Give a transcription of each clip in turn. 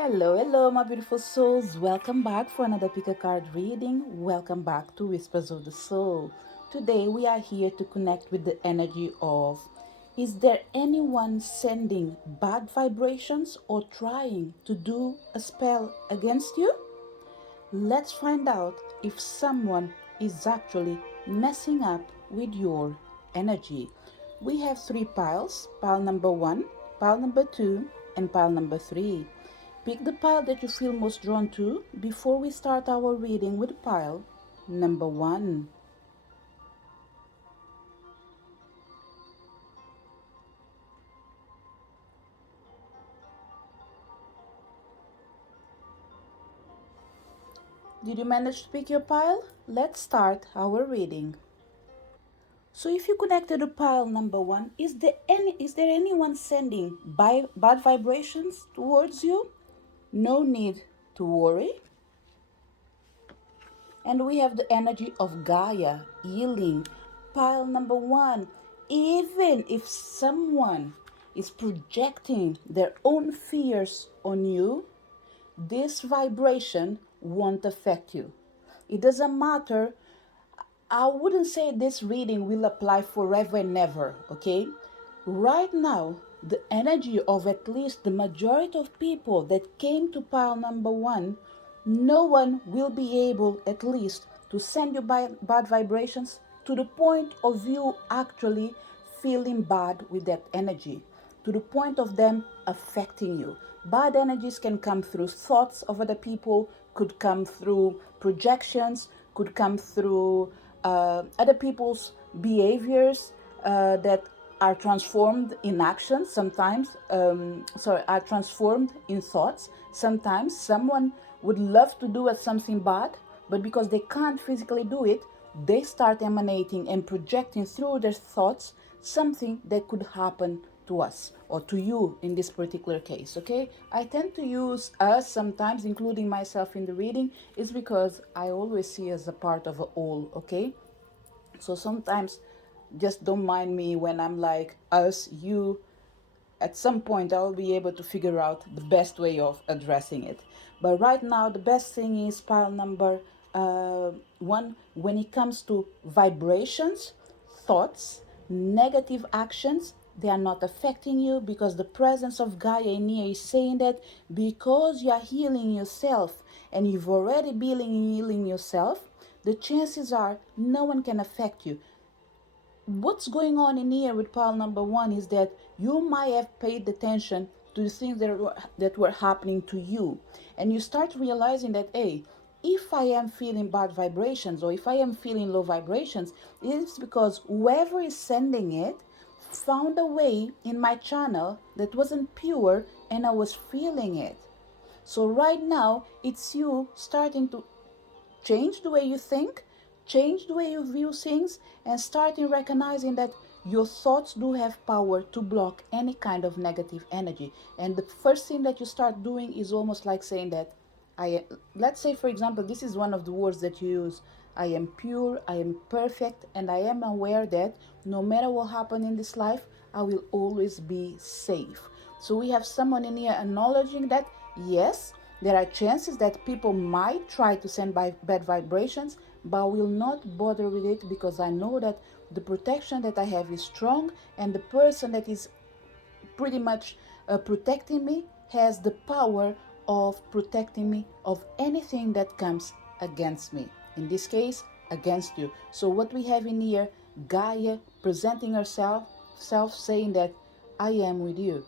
Hello, my beautiful souls. Welcome back for another pick a card reading. Welcome back to Whispers of the Soul. Today, we are here to connect with the energy of, is there anyone sending bad vibrations or trying to do a spell against you? Let's find out if someone is actually messing up with your energy. We have three piles: pile number one, pile number two, and pile number three. Pick the pile that you feel most drawn to before we start our reading with pile number one. Did you manage to pick your pile? Let's start our reading. So if you connected to pile number one, is there anyone sending bad vibrations towards you? No need to worry. And we have the energy of Gaia, healing. Pile number one. Even if someone is projecting their own fears on you, this vibration won't affect you. It doesn't matter. I wouldn't say this reading will apply forever and ever, okay? Right now, the energy of at least the majority of people that came to pile number one, no one will be able at least to send you bad vibrations to the point of you actually feeling bad with that energy, to the point of them affecting you. Bad energies can come through thoughts of other people, could come through projections, could come through other people's behaviors that are transformed in actions sometimes, are transformed in thoughts. Sometimes someone would love to do something bad, but because they can't physically do it, they start emanating and projecting through their thoughts something that could happen to us or to you in this particular case. Okay, I tend to use us sometimes, including myself in the reading, is because I always see as a part of a whole. Okay, so sometimes just don't mind me when I'm like us, you. At some point I'll be able to figure out the best way of addressing it, but right now the best thing is pile number one. When it comes to vibrations, thoughts, negative actions, they are not affecting you, because the presence of Gaia in here is saying that because you are healing yourself and you've already been healing yourself, the chances are no one can affect you. What's going on in here with pile number one is that you might have paid attention to the things that were happening to you, and you start realizing that, hey, if I am feeling bad vibrations or if I am feeling low vibrations, it's because whoever is sending it found a way in my channel that wasn't pure and I was feeling it. So right now it's you starting to change the way you think, change the way you view things, and starting recognizing that your thoughts do have power to block any kind of negative energy. And the first thing that you start doing is almost like saying that let's say, for example, this is one of the words that you use: I am pure, I am perfect, and I am aware that no matter what happens in this life, I will always be safe. So we have someone in here acknowledging that, yes, there are chances that people might try to send bad vibrations, but I will not bother with it, because I know that the protection that I have is strong, and the person that is pretty much protecting me has the power of protecting me of anything that comes against me. In this case, against you. So what we have in here, Gaia presenting herself, saying that I am with you.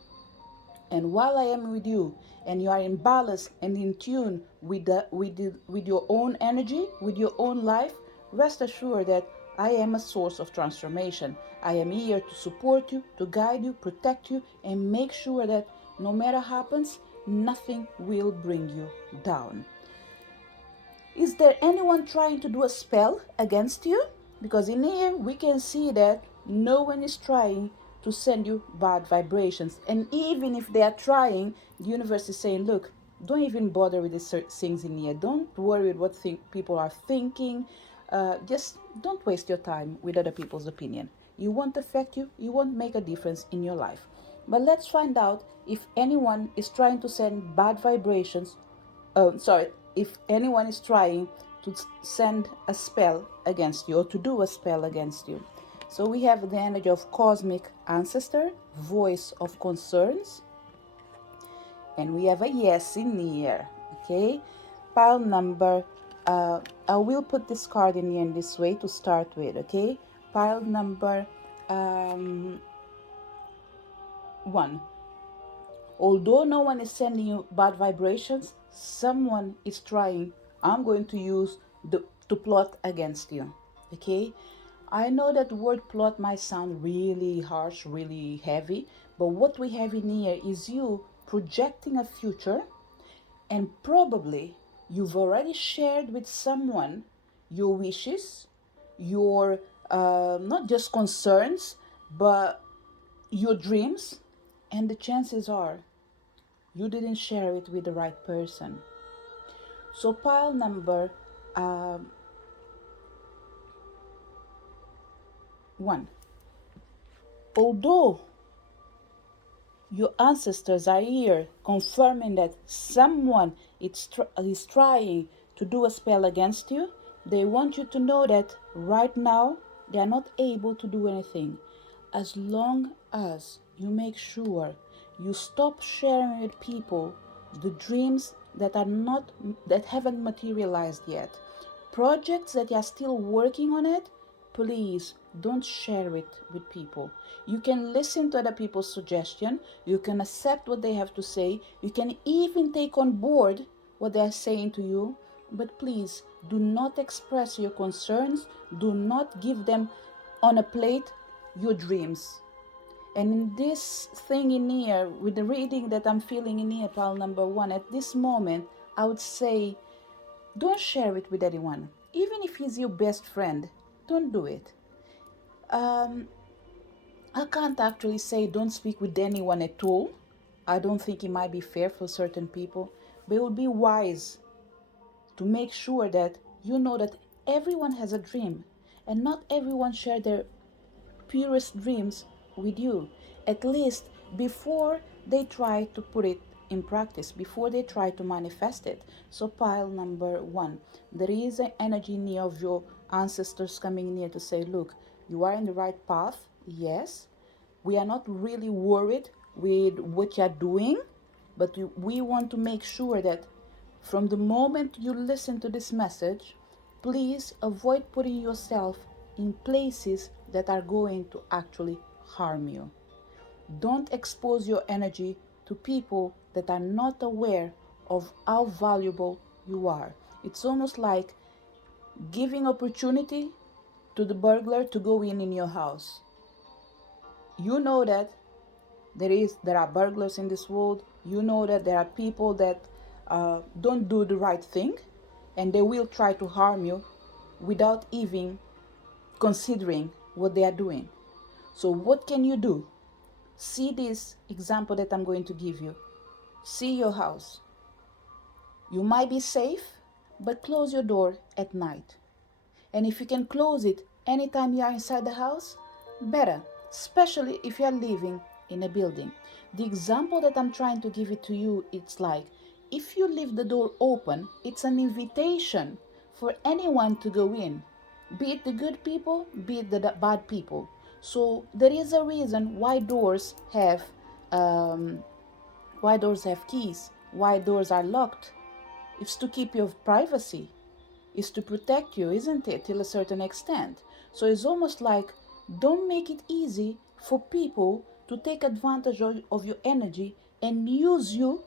And while I am with you, and you are in balance and in tune with your own energy, with your own life, rest assured that I am a source of transformation. I am here to support you, to guide you, protect you, and make sure that no matter what happens, nothing will bring you down. Is there anyone trying to do a spell against you? Because in here we can see that no one is trying to send you bad vibrations. And even if they are trying, the universe is saying, look, don't even bother with these things in here. Don't worry with what people are thinking. Just don't waste your time with other people's opinion. It won't affect you. It won't make a difference in your life. But let's find out if anyone is trying to send bad vibrations. If anyone is trying to send a spell against you or to do a spell against you. So we have the energy of cosmic ancestor, voice of concerns, and we have a yes in here. Okay, pile number. I will put this card in here in this way to start with. Okay, pile number 1. Although no one is sending you bad vibrations, someone is trying. I'm going to use to plot against you. Okay? I know that the word plot might sound really harsh, really heavy, but what we have in here is you projecting a future, and probably you've already shared with someone your wishes, your not just concerns, but your dreams, and the chances are you didn't share it with the right person. So pile number 1. Although your ancestors are here confirming that someone is trying to do a spell against you, they want you to know that right now they are not able to do anything. As long as you make sure you stop sharing with people the dreams that haven't materialized yet, projects that you are still working on it, please don't share it with people. You can listen to other people's suggestion, you can accept what they have to say, you can even take on board what they are saying to you, but please do not express your concerns, do not give them on a plate your dreams. And in this thing in here, with the reading that I'm feeling in here, pile number 1, at this moment, I would say don't share it with anyone. Even if he's your best friend, don't do it. I can't actually say don't speak with anyone at all. I don't think it might be fair for certain people, but it would be wise to make sure that you know that everyone has a dream and not everyone share their purest dreams with you, at least before they try to put it in practice, before they try to manifest it. So pile number 1, there is an energy near of your ancestors coming near to say, look, you are in the right path. Yes, we are not really worried with what you're doing, but we want to make sure that from the moment you listen to this message, please avoid putting yourself in places that are going to actually harm you. Don't expose your energy to people that are not aware of how valuable you are. It's almost like giving opportunity to the burglar to go in your house. You know that there are burglars in this world. You know that there are people that don't do the right thing, and they will try to harm you without even considering what they are doing. So what can you do? See this example that I'm going to give you. See your house. You might be safe, but close your door at night. And if you can close it anytime you are inside the house, better, especially if you are living in a building. The example that I'm trying to give it to you, it's like if you leave the door open, it's an invitation for anyone to go in, be it the good people, be it the bad people. So there is a reason why doors have keys, why doors are locked. It's to keep your privacy. It's to protect you, isn't it, till a certain extent? So it's almost like don't make it easy for people to take advantage of your energy and use you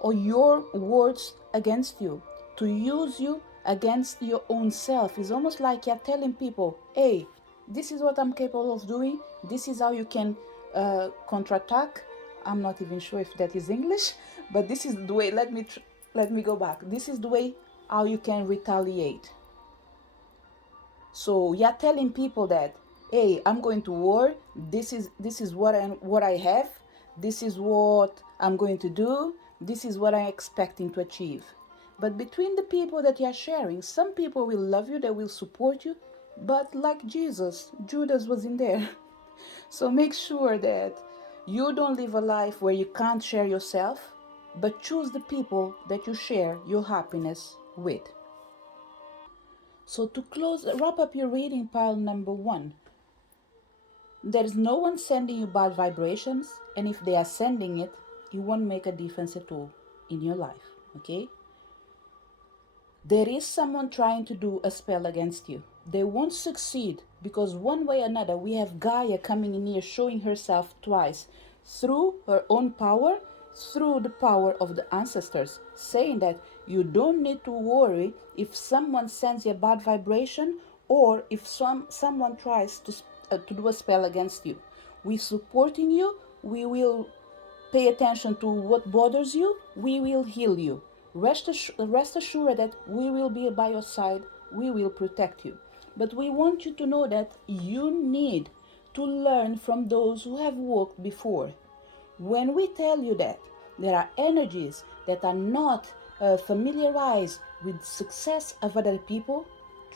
or your words against you, to use you against your own self. It's almost like you're telling people, hey, this is what I'm capable of doing. This is how you can counterattack. I'm not even sure if that is English, but this is the way. Let me go back. This is the way how you can retaliate. So you're telling people that, hey, I'm going to war. This is what I have. This is what I'm going to do. This is what I'm expecting to achieve. But between the people that you're sharing, some people will love you, they will support you, but like Jesus, Judas was in there. So make sure that You don't live a life where you can't share yourself, but choose the people that you share your happiness with. So to close, wrap up your reading, pile number one. There is no one sending you bad vibrations, and if they are sending it, it won't make a difference at all in your life, okay? There is someone trying to do a spell against you. They won't succeed because one way or another we have Gaia coming in here showing herself twice through her own power, through the power of the ancestors, saying that you don't need to worry if someone sends you a bad vibration or if someone tries to do a spell against you. We're supporting you. We will pay attention to what bothers you. We will heal you. Rest assured that we will be by your side. We will protect you. But we want you to know that you need to learn from those who have walked before. When we tell you that there are energies that are not familiarized with success of other people,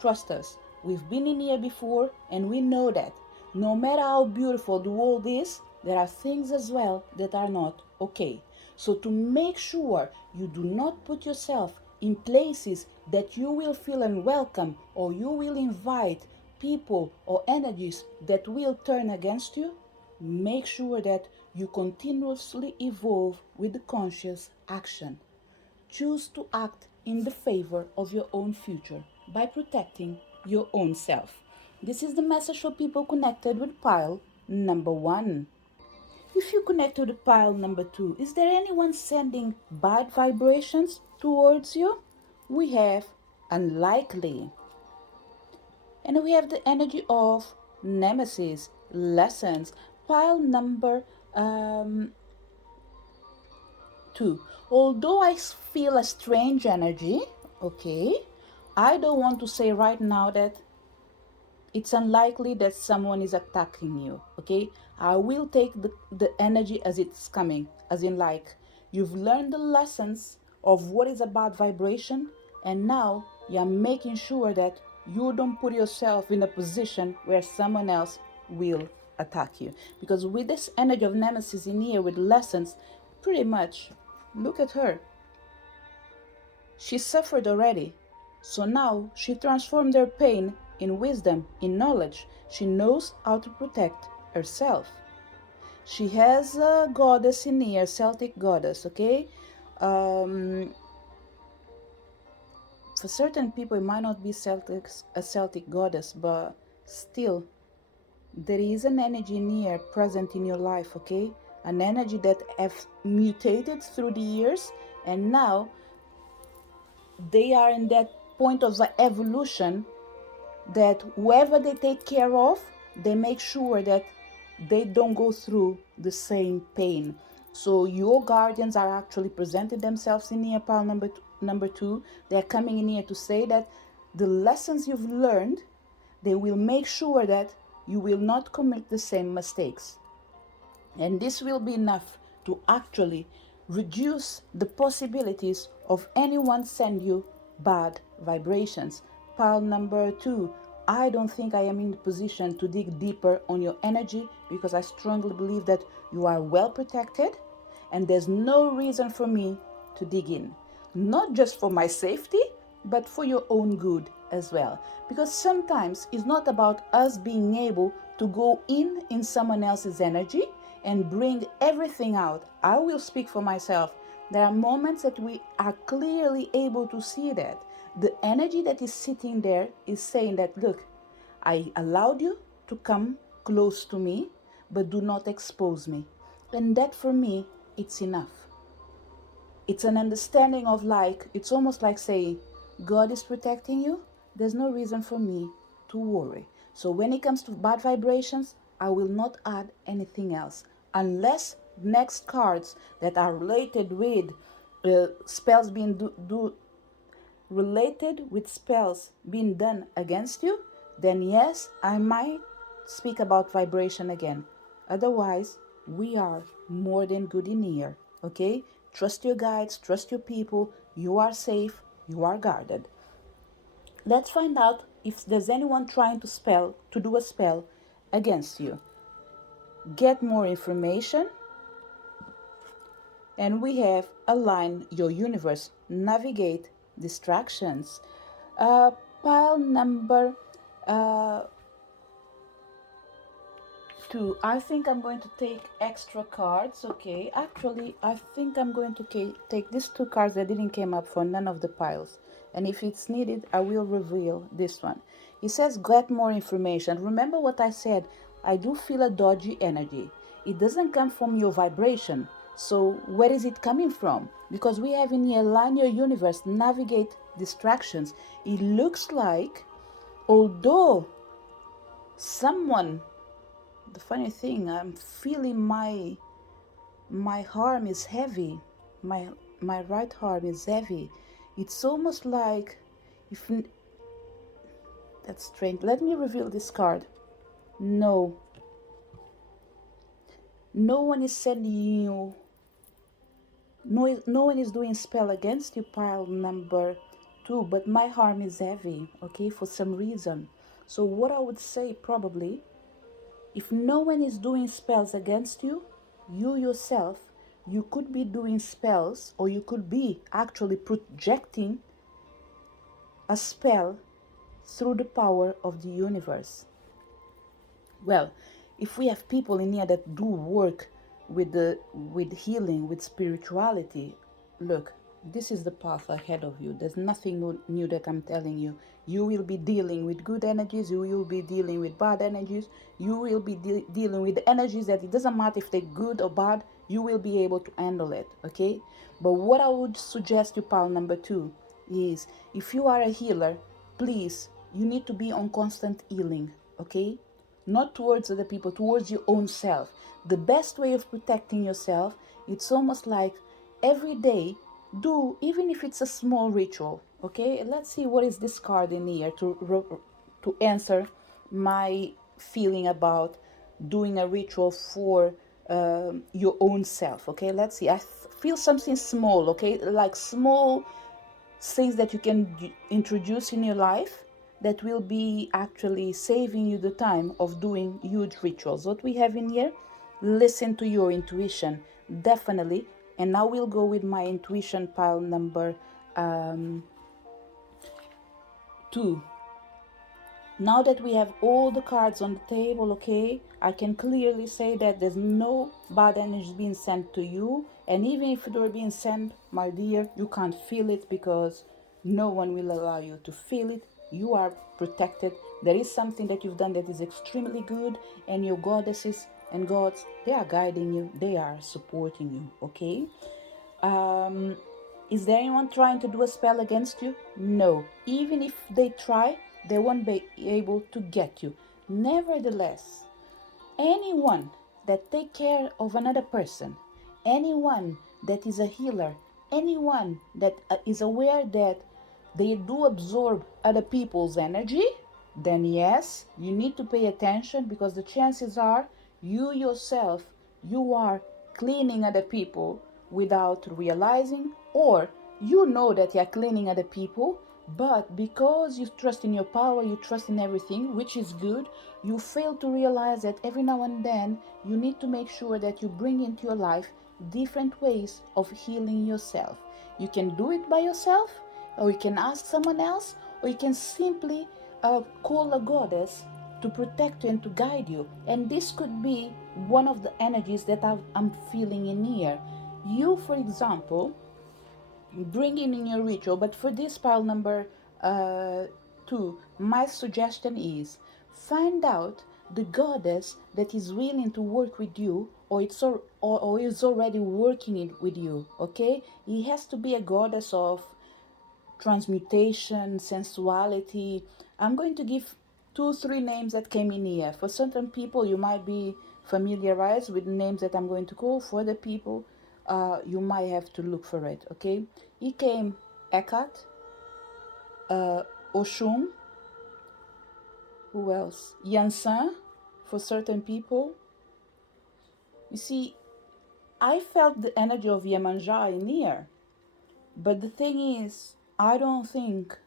trust us. We've been in here before and we know that no matter how beautiful the world is, there are things as well that are not okay. So to make sure you do not put yourself in places that you will feel unwelcome or you will invite people or energies that will turn against you, make sure that you continuously evolve with the conscious action. Choose to act in the favor of your own future by protecting your own self. This is the message for people connected with pile number one. If you connect to the pile number two, is there anyone sending bad vibrations towards you? We have unlikely. And we have the energy of nemesis, lessons. Pile number two. Although I feel a strange energy, okay, I don't want to say right now that it's unlikely that someone is attacking you, okay? I will take the energy as it's coming, as in like you've learned the lessons of what is a bad vibration, and now you're making sure that you don't put yourself in a position where someone else will attack you. Because with this energy of nemesis in here with lessons, pretty much, look at her. She suffered already. So now she transformed her pain in wisdom, in knowledge. She knows how to protect herself. She has a goddess in here, Celtic goddess, okay? For certain people, it might not be a Celtic goddess, but still, there is an energy in here present in your life, okay? An energy that have mutated through the years, and now they are in that point of the evolution that whoever they take care of, they make sure that they don't go through the same pain. So your guardians are actually presenting themselves in here, pile number two. They're coming in here to say that the lessons you've learned, they will make sure that you will not commit the same mistakes. And this will be enough to actually reduce the possibilities of anyone send you bad vibrations. Pile number two, I don't think I am in the position to dig deeper on your energy because I strongly believe that you are well protected and there's no reason for me to dig in. Not just for my safety, but for your own good as well. Because sometimes it's not about us being able to go in someone else's energy and bring everything out. I will speak for myself. There are moments that we are clearly able to see that the energy that is sitting there is saying that, look, I allowed you to come close to me, but do not expose me. And that for me, it's enough. It's an understanding of like, it's almost like saying, God is protecting you. There's no reason for me to worry. So when it comes to bad vibrations, I will not add anything else. Unless next cards that are related with spells being related with spells being done against you, then yes, I might speak about vibration again. Otherwise, we are more than good in here, okay? Trust your guides, trust your people. You are safe, you are guarded. Let's find out if there's anyone trying to do a spell against you. Get more information. And we have align your universe, navigate distractions. Uh, Pile number uh, 2. I think I'm going to take extra cards. Okay, actually, I think I'm going to take these 2 cards that didn't came up for none of the piles. And if it's needed, I will reveal this one. It says get more information. Remember what I said? I do feel a dodgy energy. It doesn't come from your vibration. So where is it coming from? Because we have in here align your universe, navigate distractions. It looks like, although someone, the funny thing, I'm feeling my arm is heavy. My right arm is heavy. It's almost like, if that's strange. Let me reveal this card. No, no one is sending you. No one is doing spell against you, pile number 2. But my arm is heavy. Okay, for some reason. So what I would say probably, if no one is doing spells against you, you yourself, you could be doing spells, or you could be actually projecting a spell through the power of the universe. Well, if we have people in here that do work with healing, with spirituality, look, this is the path ahead of you. There's nothing new that I'm telling you. You will be dealing with good energies. You will be dealing with bad energies. You will be dealing with energies that it doesn't matter if they're good or bad. You will be able to handle it, okay? But what I would suggest you, pal number 2, is if you are a healer, please, you need to be on constant healing, okay? Not towards other people, towards your own self. The best way of protecting yourself, it's almost like every day, do, even if it's a small ritual, okay? Let's see what is this card in here to answer my feeling about doing a ritual for your own self, okay? Let's see. I feel something small, okay? Like small things that you can introduce in your life that will be actually saving you the time of doing huge rituals. What we have in here, listen to your intuition, definitely. And now we'll go with my intuition pile number 2. Now that we have all the cards on the table, okay, I can clearly say that there's no bad energy being sent to you. And even if they're being sent, my dear, you can't feel it because no one will allow you to feel it. You are protected. There is something that you've done that is extremely good, and your goddesses and gods, they are guiding you. They are supporting you, okay? Is there anyone trying to do a spell against you? No. Even if they try, they won't be able to get you. Nevertheless, anyone that take care of another person, anyone that is a healer, anyone that is aware that they do absorb other people's energy, then yes, you need to pay attention, because the chances are you yourself, you are cleaning other people without realizing, or you know that you're cleaning other people, but because you trust in your power, you trust in everything, which is good, you fail to realize that every now and then you need to make sure that you bring into your life different ways of healing yourself. You can do it by yourself, or you can ask someone else, or you can simply call a goddess to protect you and to guide you. And this could be one of the energies that I'm feeling in here. You, for example, bring in your ritual, but for this pile number 2, my suggestion is find out the goddess that is willing to work with you, or or is already working with you, okay? It has to be a goddess of transmutation, sensuality. I'm going to give 2 3 names that came in here. For certain people, you might be familiarized with the names that I'm going to call. For the people, you might have to look for it, okay? He came Eckhart, Oshun, who else? Yansan, for certain people. You see, I felt the energy of Yemanja in here. But the thing is, I don't think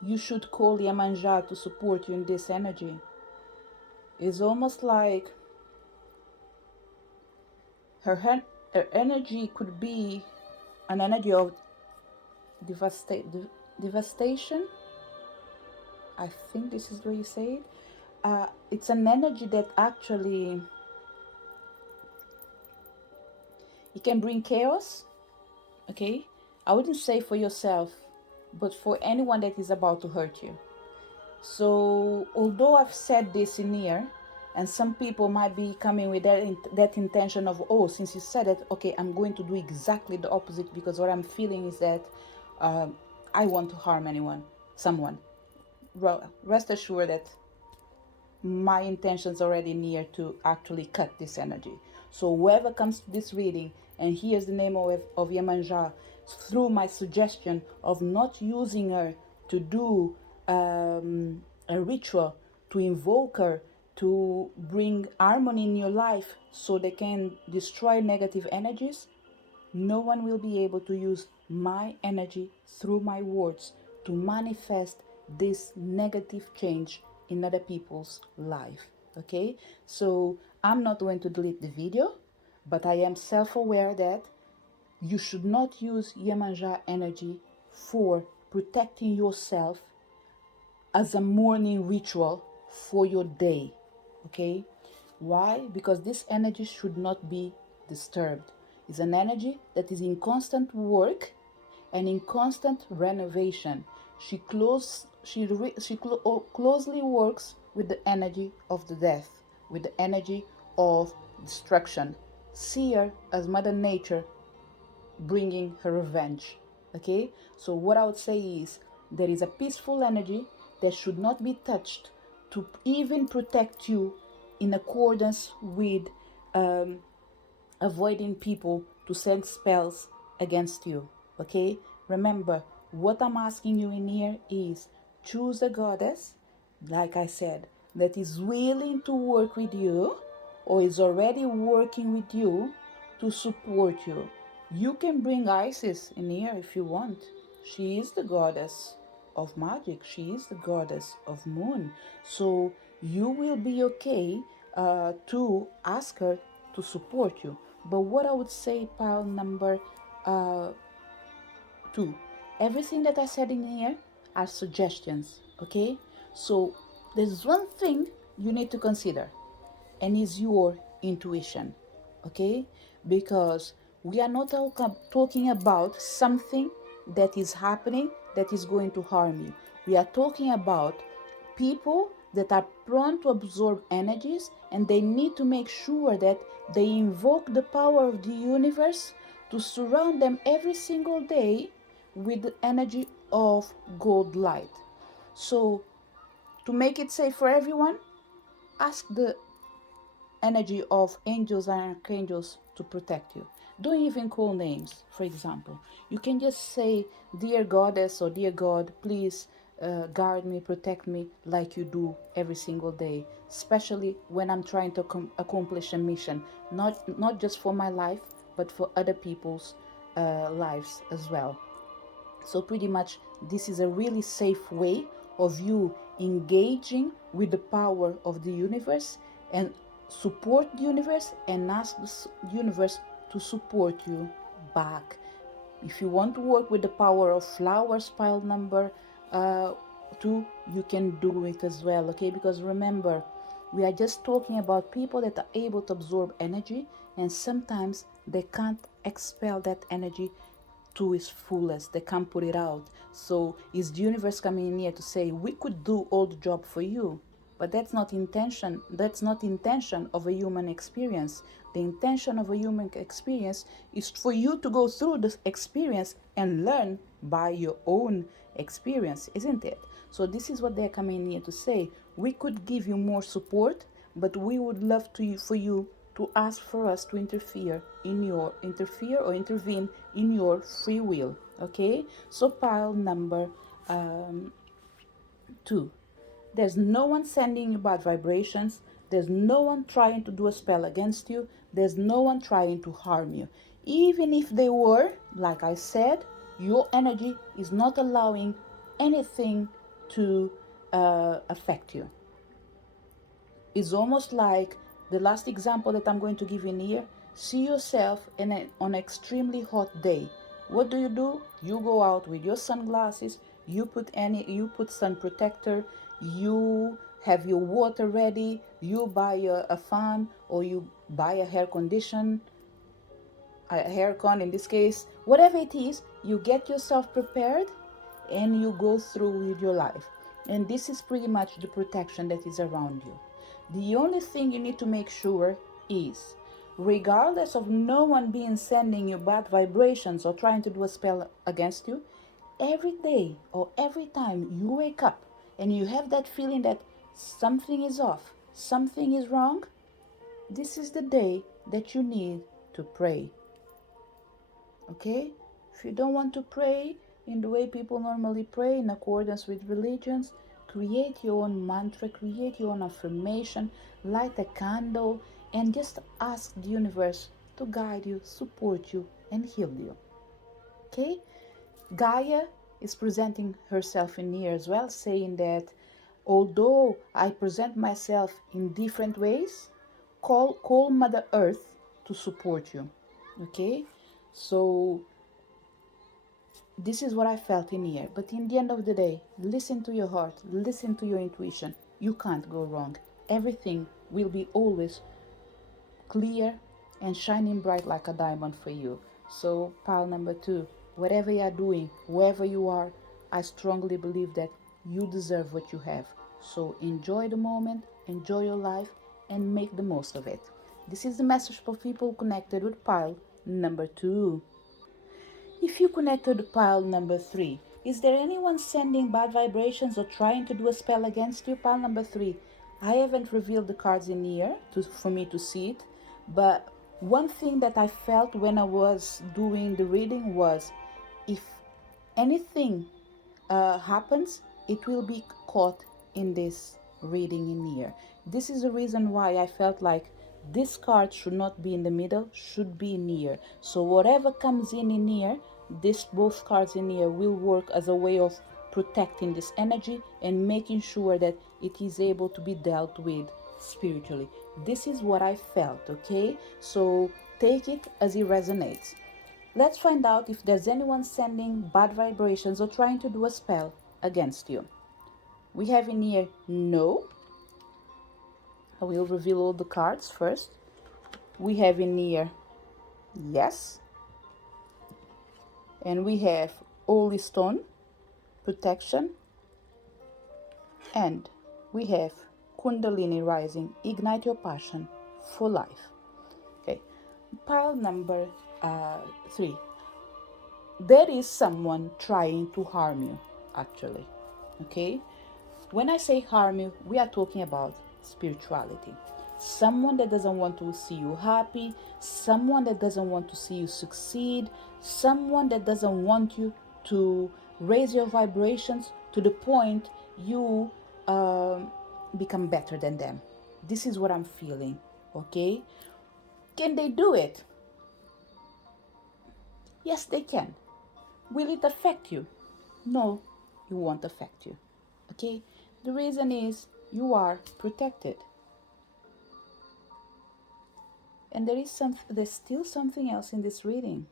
you should call Yemanja to support you in this energy. It's almost like her Her energy could be an energy of devastation. I think this is what you say. It's an energy that actually it can bring chaos. Okay, I wouldn't say for yourself, but for anyone that is about to hurt you. So although I've said this in here, and some people might be coming with that intention of, oh, since you said it, okay, I'm going to do exactly the opposite, because what I'm feeling is that I want to harm someone. Well, rest assured that my intentions already near to actually cut this energy. So whoever comes to this reading and hears the name of Yemanja through my suggestion of not using her to do a ritual, to invoke her, to bring harmony in your life so they can destroy negative energies, no one will be able to use my energy through my words to manifest this negative change in other people's life. Okay, so I'm not going to delete the video, but I am self-aware that you should not use Yemanja energy for protecting yourself as a morning ritual for your day. Okay, why? Because this energy should not be disturbed. It's an energy that is in constant work and in constant renovation. She closely works with the energy of the death, with the energy of destruction. See her as Mother Nature bringing her revenge. Okay, so what I would say is there is a peaceful energy that should not be touched to even protect you, in accordance with avoiding people to send spells against you. Okay, remember, what I'm asking you in here is choose a goddess, like I said, that is willing to work with you or is already working with you to support you. You can bring Isis in here if you want. She is the goddess of magic. She is the goddess of moon. So you will be okay to ask her to support you. But what I would say, pile number 2, everything that I said in here are suggestions. Okay, so there's one thing you need to consider, and is your intuition. Okay, because we are not talking about something that is happening that is going to harm you. We are talking about people that are prone to absorb energies, and they need to make sure that they invoke the power of the universe to surround them every single day with the energy of gold light. So to make it safe for everyone, ask the energy of angels and archangels to protect you. Don't even call names, for example. You can just say, dear goddess or dear God, please guard me, protect me, like you do every single day, especially when I'm trying to accomplish a mission, not just for my life, but for other people's lives as well. So pretty much this is a really safe way of you engaging with the power of the universe, and support the universe and ask the universe to support you back. If you want to work with the power of flowers, pile number 2, you can do it as well. Okay, because remember, we are just talking about people that are able to absorb energy, and sometimes they can't expel that energy to its fullest. They can't put it out. So is the universe coming in here to say, we could do all the job for you, but that's not intention. That's not intention of a human experience. The intention of a human experience is for you to go through this experience and learn by your own experience, isn't it? So this is what they're coming in here to say. We could give you more support, but we would love for you to ask for us to interfere or intervene in your free will. Okay, so pile number 2, there's no one sending you bad vibrations. There's no one trying to do a spell against you. There's no one trying to harm you. Even if they were, like I said, your energy is not allowing anything to affect you. It's almost like the last example that I'm going to give in here. See yourself on an extremely hot day. What do? You go out with your sunglasses, you put sun protector, you have your water ready, you buy a fan, or you buy a hair con in this case, whatever it is, you get yourself prepared and you go through with your life. And this is pretty much the protection that is around you. The only thing you need to make sure is, regardless of no one being sending you bad vibrations or trying to do a spell against you, every day or every time you wake up and you have that feeling that something is off, something is wrong, this is the day that you need to pray. Okay? If you don't want to pray in the way people normally pray in accordance with religions, create your own mantra, create your own affirmation, light a candle, and just ask the universe to guide you, support you, and heal you. Okay? Gaia is presenting herself in here as well, saying that although I present myself in different ways, call Mother Earth to support you. Okay? So this is what I felt in here. But in the end of the day, listen to your heart, listen to your intuition. You can't go wrong. Everything will be always clear and shining bright like a diamond for you. So pile number 2, whatever you are doing, wherever you are, I strongly believe that you deserve what you have. So enjoy the moment, enjoy your life, and make the most of it. This is the message for people connected with pile number 2. If you connected to pile number 3, is there anyone sending bad vibrations or trying to do a spell against you? Pile number 3. I haven't revealed the cards in here for me to see it, but one thing that I felt when I was doing the reading was, if anything happens, it will be caught in this reading in here. This is the reason why I felt like this card should not be in the middle, should be in here. So whatever comes in here, both cards in here will work as a way of protecting this energy and making sure that it is able to be dealt with spiritually. This is what I felt, okay? So take it as it resonates. Let's find out if there's anyone sending bad vibrations or trying to do a spell against you. We have in here no. I will reveal all the cards first. We have in here yes. And we have Holy Stone, protection. And we have Kundalini Rising, ignite your passion for life. Okay, pile number 3. There is someone trying to harm you, actually. Okay, when I say harm you, we are talking about spirituality. Someone that doesn't want to see you happy, someone that doesn't want to see you succeed, someone that doesn't want you to raise your vibrations to the point you become better than them. This is what I'm feeling, okay? Can they do it? Yes, they can. Will it affect you? No, it won't affect you, okay? The reason is you are protected. And there's still something else in this reading.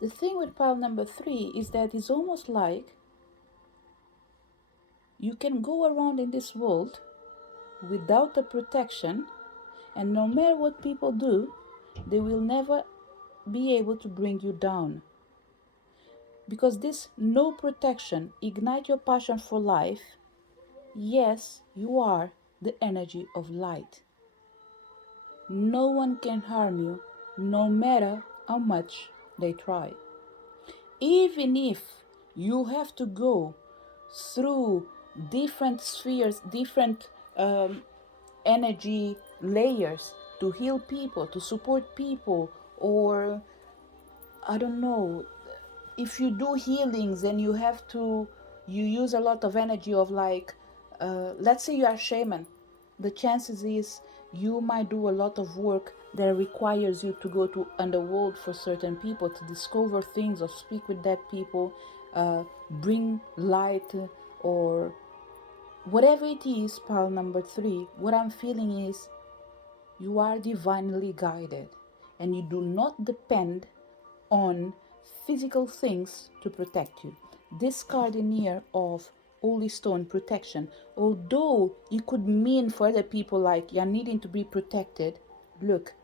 The thing with pile number 3 is that it's almost like you can go around in this world without a protection, and no matter what people do, they will never be able to bring you down. Because this no protection, ignite your passion for life, yes, you are the energy of light. No one can harm you, no matter how much they try. Even if you have to go through different spheres, different energy layers to heal people, to support people, or I don't know, if you do healings and you use a lot of energy of like, let's say you are a shaman, the chances is you might do a lot of work that requires you to go to underworld for certain people to discover things or speak with dead people, bring light or Whatever it is, pile number 3, what I'm feeling is you are divinely guided and you do not depend on physical things to protect you. This card in here of Holy Stone protection, although it could mean for other people like you're needing to be protected, look,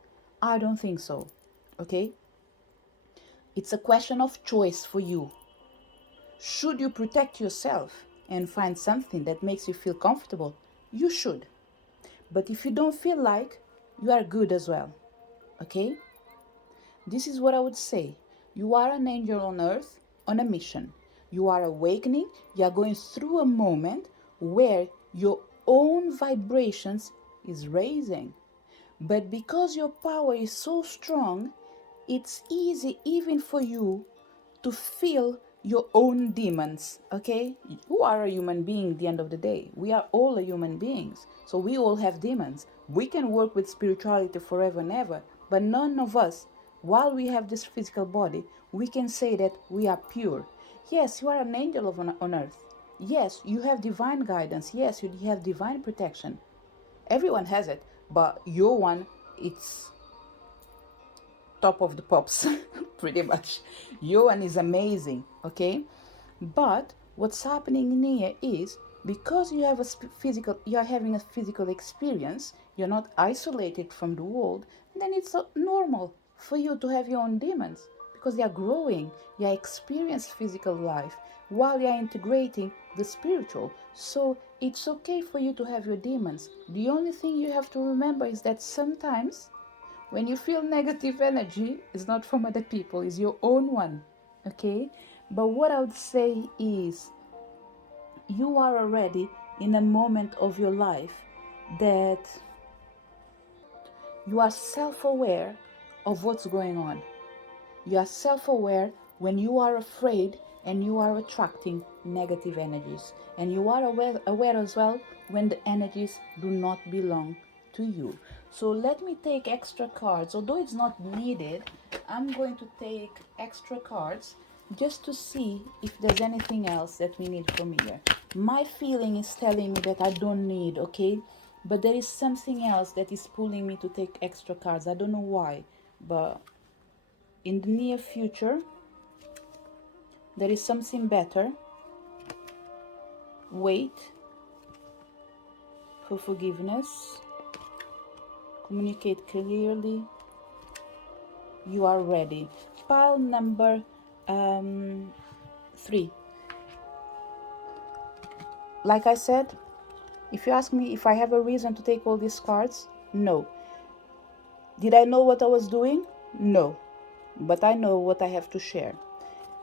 I don't think so. Okay? It's a question of choice for you. Should you protect yourself and find something that makes you feel comfortable? You should. But if you don't feel like, you are good as well. Okay? This is what I would say. You are an angel on earth on a mission. You are awakening. You are going through a moment where your own vibrations is raising. But because your power is so strong, it's easy even for you to feel your own demons. Okay? You are a human being at the end of the day. We are all human beings. So we all have demons. We can work with spirituality forever and ever, but none of us, while we have this physical body, we can say that we are pure. Yes, you are an angel on earth. Yes, you have divine guidance. Yes, you have divine protection. Everyone has it, but your one, it's top of the pops, pretty much. Your one is amazing, okay? But what's happening in here is because you have you are having a physical experience, you're not isolated from the world, then it's normal for you to have your own demons because you're growing, you experience physical life while you're integrating the spiritual. So it's okay for you to have your demons. The only thing you have to remember is that sometimes when you feel negative energy, it's not from other people, it's your own one. Okay? But what I would say is you are already in a moment of your life that you are self-aware of what's going on. You are self-aware when you are afraid and you are attracting negative energies. And you are aware as well when the energies do not belong to you. So let me take extra cards. Although it's not needed, I'm going to take extra cards just to see if there's anything else that we need from here. My feeling is telling me that I don't need, okay? But there is something else that is pulling me to take extra cards. I don't know why, but in the near future, there is something better. Wait for forgiveness. Communicate clearly. You are ready. Pile number 3. Like I said, if you ask me if I have a reason to take all these cards, no. Did I know what I was doing? No. But I know what I have to share.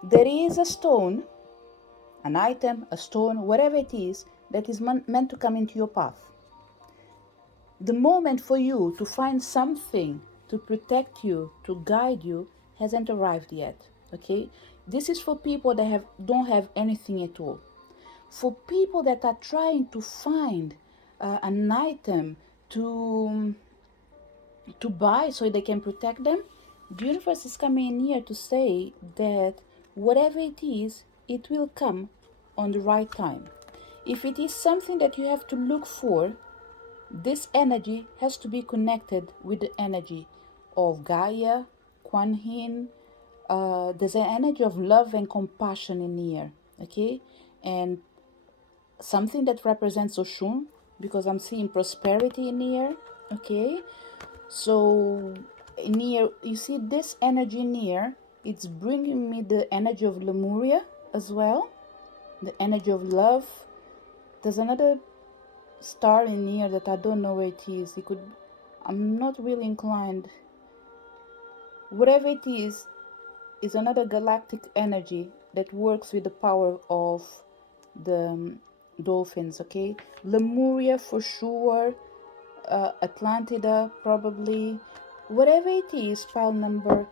There is a stone, an item, a stone, whatever it is, that is meant to come into your path. The moment for you to find something to protect you, to guide you, hasn't arrived yet. Okay? This is for people that don't have anything at all. For people that are trying to find an item to buy so they can protect them, the universe is coming in here to say that whatever it is, it will come on the right time. If it is something that you have to look for, this energy has to be connected with the energy of Gaia, Kuan Yin. There's an energy of love and compassion in here, okay? And something that represents Oshun, because I'm seeing prosperity in here, okay? So in here, you see this energy in here, it's bringing me the energy of Lemuria as well, the energy of love. There's another star in here that I don't know where it is. I'm not really inclined. Whatever it is another galactic energy that works with the power of the dolphins, okay? Lemuria for sure, Atlantida probably. Whatever it is, pile number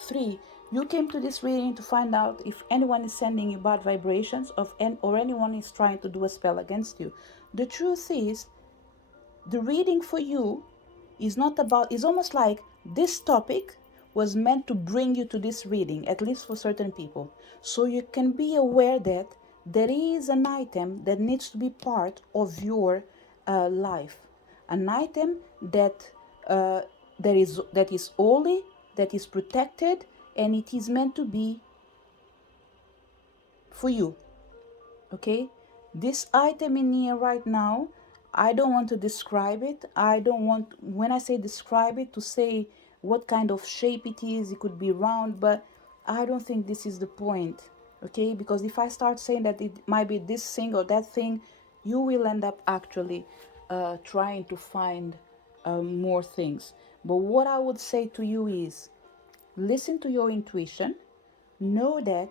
3. You came to this reading to find out if anyone is sending you bad vibrations or anyone is trying to do a spell against you. The truth is, the reading for you is not about, it's almost like this topic was meant to bring you to this reading, at least for certain people, so you can be aware that there is an item that needs to be part of your life, an item that is holy, that is protected, and it is meant to be for you. Okay, this item in here right now, I don't want to describe it. I don't want, when I say describe it, to say what kind of shape it is. It could be round, but I don't think this is the point. Okay, because if I start saying that it might be this thing or that thing, you will end up actually trying to find more things. But what I would say to you is, listen to your intuition. Know that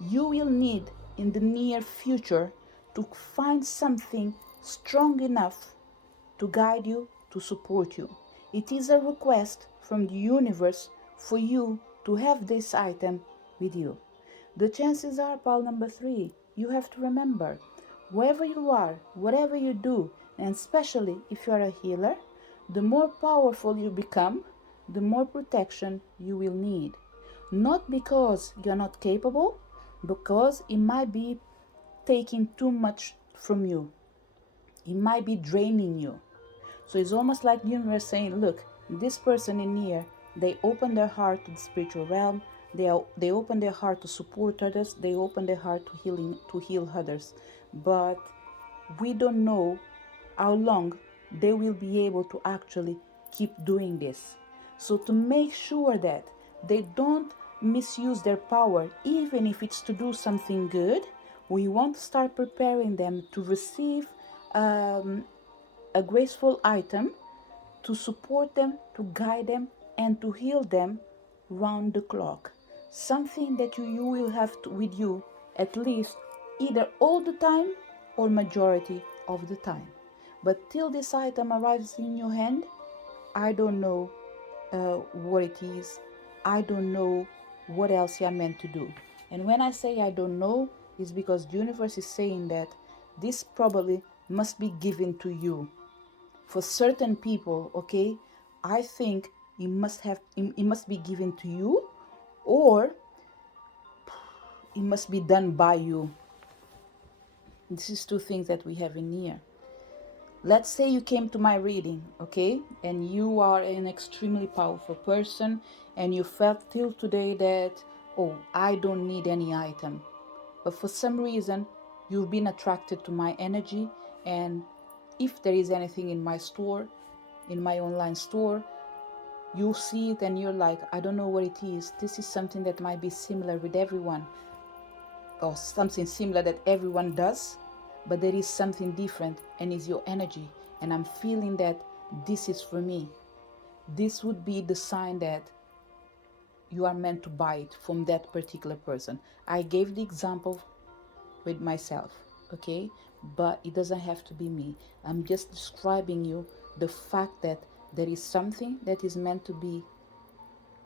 you will need in the near future to find something strong enough to guide you, to support you. It is a request from the universe for you to have this item with you. The chances are, pile number 3, you have to remember, wherever you are, whatever you do, and especially if you are a healer, the more powerful you become, the more protection you will need. Not because you're not capable, because it might be taking too much from you. It might be draining you. So it's almost like the universe saying, look, this person in here, they open their heart to the spiritual realm. They open their heart to support others. They open their heart to heal others. But we don't know how long they will be able to actually keep doing this. So to make sure that they don't misuse their power, even if it's to do something good, we want to start preparing them to receive a graceful item to support them, to guide them, and to heal them round the clock. Something that you will have with you at least either all the time or majority of the time. But till this item arrives in your hand, I don't know what it is. I don't know what else you're meant to do. And when I say I don't know, it's because the universe is saying that this probably must be given to you. For certain people, okay, I think it must be given to you, or it must be done by you. This is two things that we have in here. Let's say you came to my reading, okay, and you are an extremely powerful person, and you felt till today that, oh, I don't need any item. But for some reason, you've been attracted to my energy, and if there is anything in my store, in my online store, you see it and you're like, I don't know what it is. This is something that might be similar with everyone, or something similar that everyone does, but there is something different, and it's your energy, and I'm feeling that this is for me. This would be the sign that you are meant to buy it from that particular person. I gave the example with myself, okay, but it doesn't have to be me. I'm just describing you the fact that there is something that is meant to be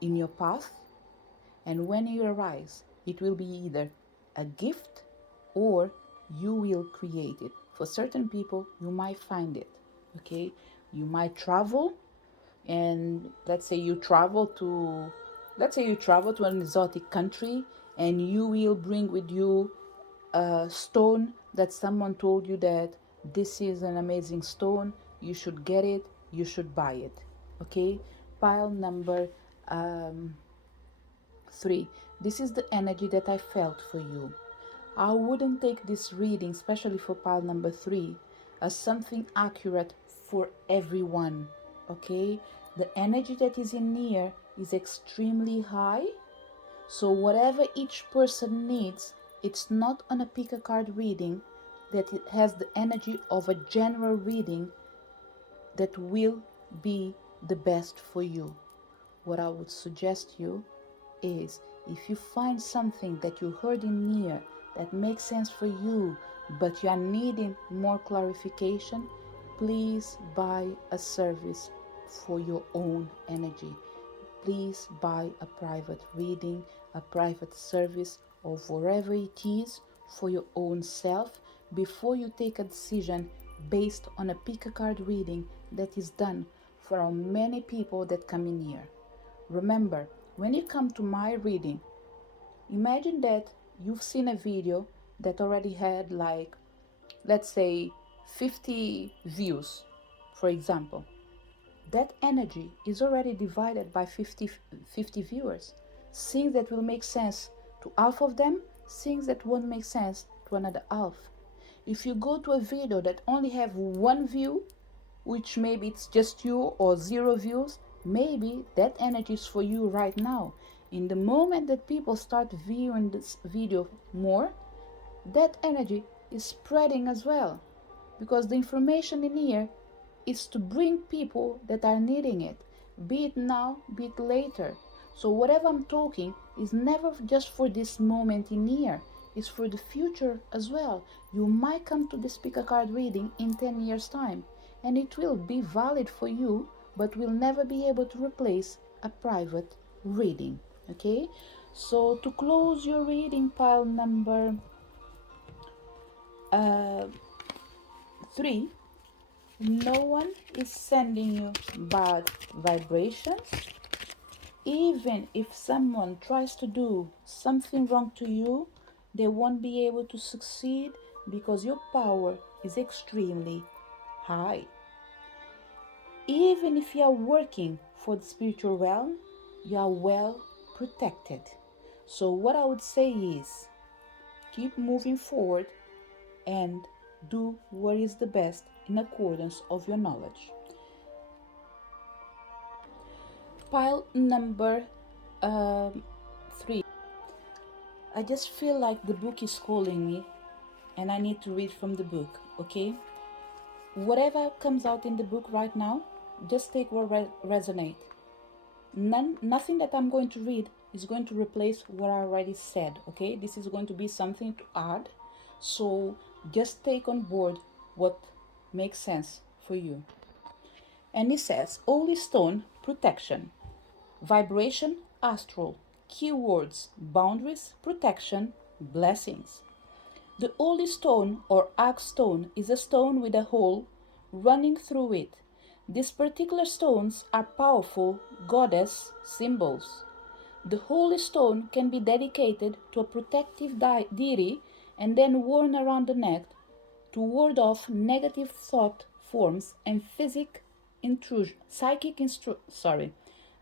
in your path, and when you arise, it will be either a gift or you will create it. For certain people, you might find it, okay? You might travel, and let's say you travel to an exotic country, and you will bring with you a stone that someone told you that this is an amazing stone, you should get it, you should buy it, okay? Pile number 3. This is the energy that I felt for you. I wouldn't take this reading, especially for pile number 3, as something accurate for everyone, okay? The energy that is in here is extremely high, so whatever each person needs, it's not on a pick a card reading that it has the energy of a general reading that will be the best for you. What I would suggest you is, if you find something that you heard in here that makes sense for you, but you are needing more clarification, please buy a service for your own energy. Please buy a private reading, a private service, or whatever it is for your own self before you take a decision based on a pick a card reading that is done for many people that come in here. Remember, when you come to my reading, imagine that you've seen a video that already had, like, let's say 50 views, for example. That energy is already divided by 50 viewers. Things that will make sense to half of them, things that won't make sense to another half. If you go to a video that only have one view, which maybe it's just you, or 0 views, maybe that energy is for you right now. In the moment that people start viewing this video more, that energy is spreading as well, because the information in here is to bring people that are needing it, be it now, be it later. So whatever I'm talking is never just for this moment in here, it's for the future as well. You might come to the speaker card reading in 10 years time, and it will be valid for you, but will never be able to replace a private reading. Okay, so to close your reading, pile number 3, no one is sending you bad vibrations. Even if someone tries to do something wrong to you, they won't be able to succeed because your power is extremely high. Even if you are working for the spiritual realm, you are well protected. So what I would say is, keep moving forward and do what is the best in accordance of your knowledge. Pile number 3. I just feel like the book is calling me and I need to read from the book, okay? Whatever comes out in the book right now, just take what resonate. Nothing that I'm going to read is going to replace what I already said, okay? This is going to be something to add. So just take on board what makes sense for you. And it says, Holy Stone Protection. Vibration, astral. Keywords, boundaries, protection, blessings. The holy stone or arc stone is a stone with a hole running through it. These particular stones are powerful goddess symbols. The holy stone can be dedicated to a protective deity and then worn around the neck to ward off negative thought forms and psychic intrusion.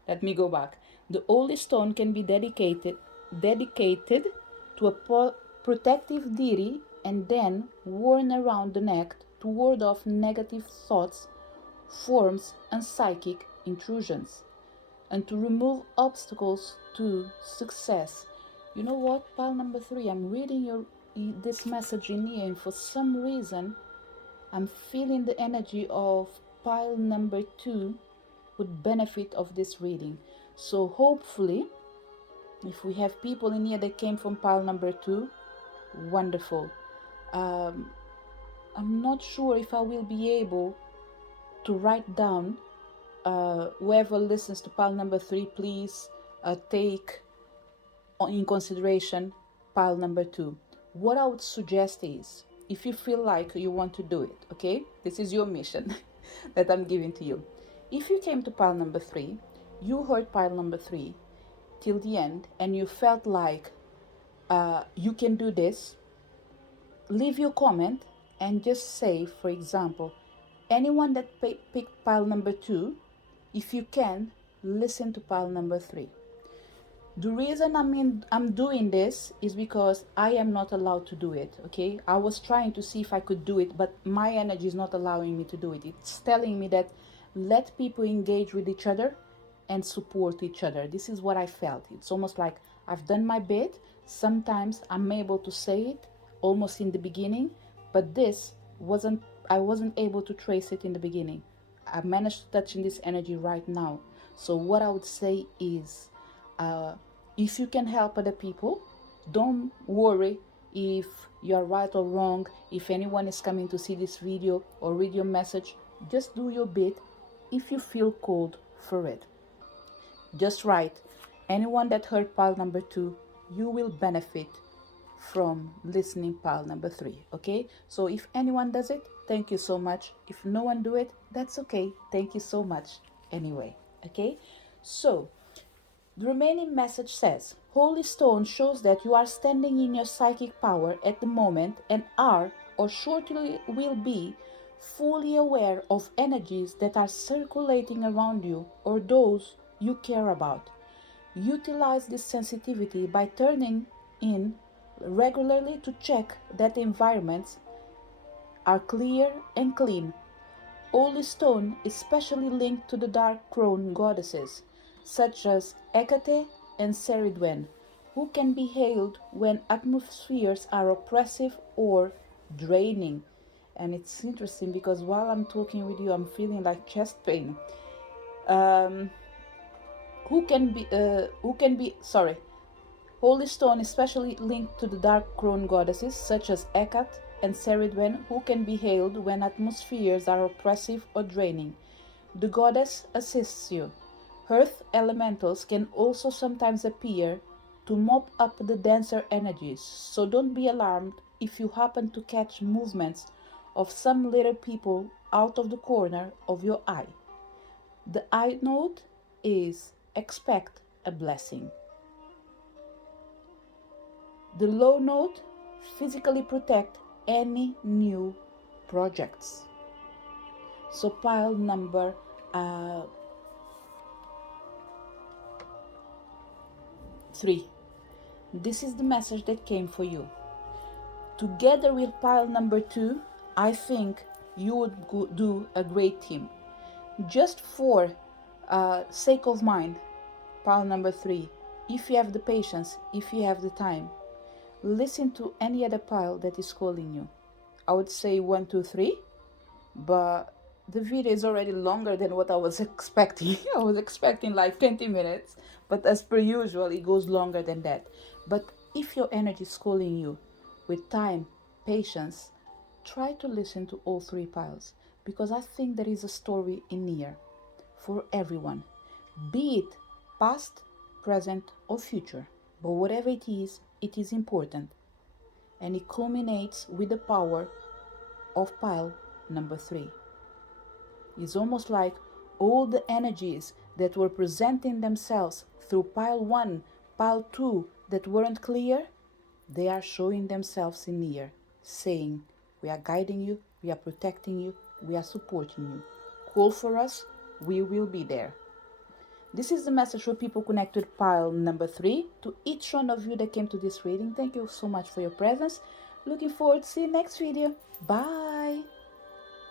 Let me go back. The holy stone can be dedicated to a protective deity and then worn around the neck to ward off negative thoughts, forms, and psychic intrusions, and to remove obstacles to success. You know what, pile number 3, I'm reading this message in here, and for some reason I'm feeling the energy of pile number 2 would benefit of this reading. So hopefully, if we have people in here that came from pile number 2, wonderful. I'm not sure if I will be able to write down. Whoever listens to pile number 3, please take in consideration pile number 2. What I would suggest is, if you feel like you want to do it, okay, this is your mission that I'm giving to you. If you came to pile number 3, you heard pile number 3 till the end, and you felt like you can do this, leave your comment and just say, for example, anyone that picked pile number 2, if you can, listen to pile number 3. The reason I'm doing this is because I am not allowed to do it, okay? I was trying to see if I could do it, but my energy is not allowing me to do it. It's telling me that let people engage with each other and support each other. This is what I felt. It's almost like I've done my bit. Sometimes I'm able to say it almost in the beginning, but I wasn't able to trace it in the beginning. I managed to touch in this energy right now. So what I would say is, if you can help other people, don't worry if you're right or wrong. If anyone is coming to see this video or read your message, just do your bit if you feel called for it. Just write, anyone that heard pile number 2, you will benefit from listening pile number 3, okay? So if anyone does it, thank you so much. If no one do it, that's okay. Thank you so much anyway, okay? So The remaining message says, Holy Stone shows that you are standing in your psychic power at the moment and are, or shortly will be, fully aware of energies that are circulating around you or those you care about. Utilize this sensitivity by turning in regularly to check that environments are clear and clean. Holy stone is specially linked to the dark crone goddesses, such as Hecate and Ceridwen, who can be hailed when atmospheres are oppressive or draining. And it's interesting because while I'm talking with you, I'm feeling like chest pain. Um, sorry, Holy stone is especially linked to the dark crone goddesses such as Hecate and Ceridwen, who can be hailed when atmospheres are oppressive or draining. The goddess assists you. Earth elementals can also sometimes appear to mop up the denser energies, so don't be alarmed if you happen to catch movements of some little people out of the corner of your eye. The eye note is expect a blessing. The low note, physically protect any new projects. So pile number 3. This is the message that came for you. Together with pile number 2, I think you would do a great team. Just for sake of mind, pile number 3, if you have the patience, if you have the time, listen to any other pile that is calling you. I would say 1, 2, 3, but the video is already longer than what I was expecting. I was expecting like 20 minutes, but as per usual, it goes longer than that. But if your energy is calling you with time, patience, try to listen to all 3 piles because I think there is a story in here for everyone, be it past, present, or future. But whatever it is important, and it culminates with the power of pile number 3. It's almost like all the energies that were presenting themselves through pile 1, pile 2 that weren't clear, they are showing themselves in here, saying, we are guiding you, we are protecting you, we are supporting you. Call for us, we will be there. This is the message for people connected with pile number 3. To each one of you that came to this reading, thank you so much for your presence. Looking forward to see you next video. Bye.